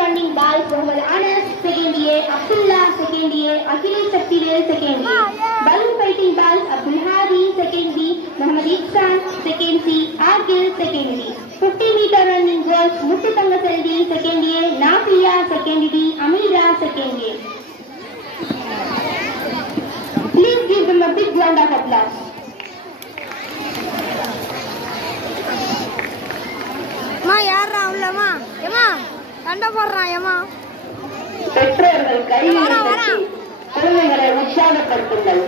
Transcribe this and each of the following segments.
running by Muhammad Anas, second year, Abdullah, second year, Akhilesh Shaktivel, second year. Balloon fighting by Abdul Hadi, second B, Muhammad Ihsan, second C, Agil, second D. 50-meter running girls, Muthu Tangaselvi, second year, Nafiya, second D, Amira, second year. Please give them a big round of applause. Ma, யாரா உள்ளமா? ஏமா, கண்ட போடுறான் ஏமா. பெற்றோர்கள் கையை தட்டி குழந்தைகளை உற்சாகப்படுத்துங்கள்.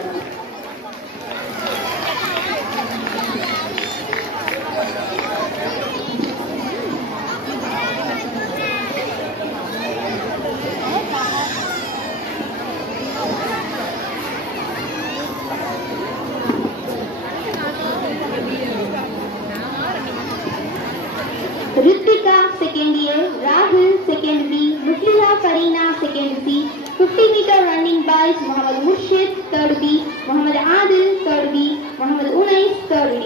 Ritika, second year, Rahul, second B, Musliha Farina, second C. 50-meter running boys, Muhammad Murshid, third B, Muhammad Adil, third B, Muhammad Unais, third D.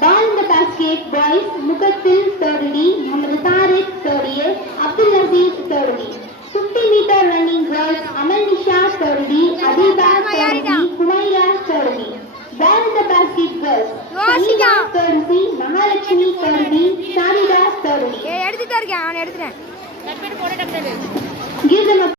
Ball in the basket, boys, Mukatil, third D, Muhammad Tariq, third year, Abdul Aziz, third D. 50-meter running girls, Amal Nisha, third D, Adiba, third D, Humaira, third D. Ball in the basket, girls, Sanita, third C, Mahalakshmi, third D, Sharida, third D. எடுத்துட்டே இருக்கேன், நான் எடுத்துட்டேன். Give them a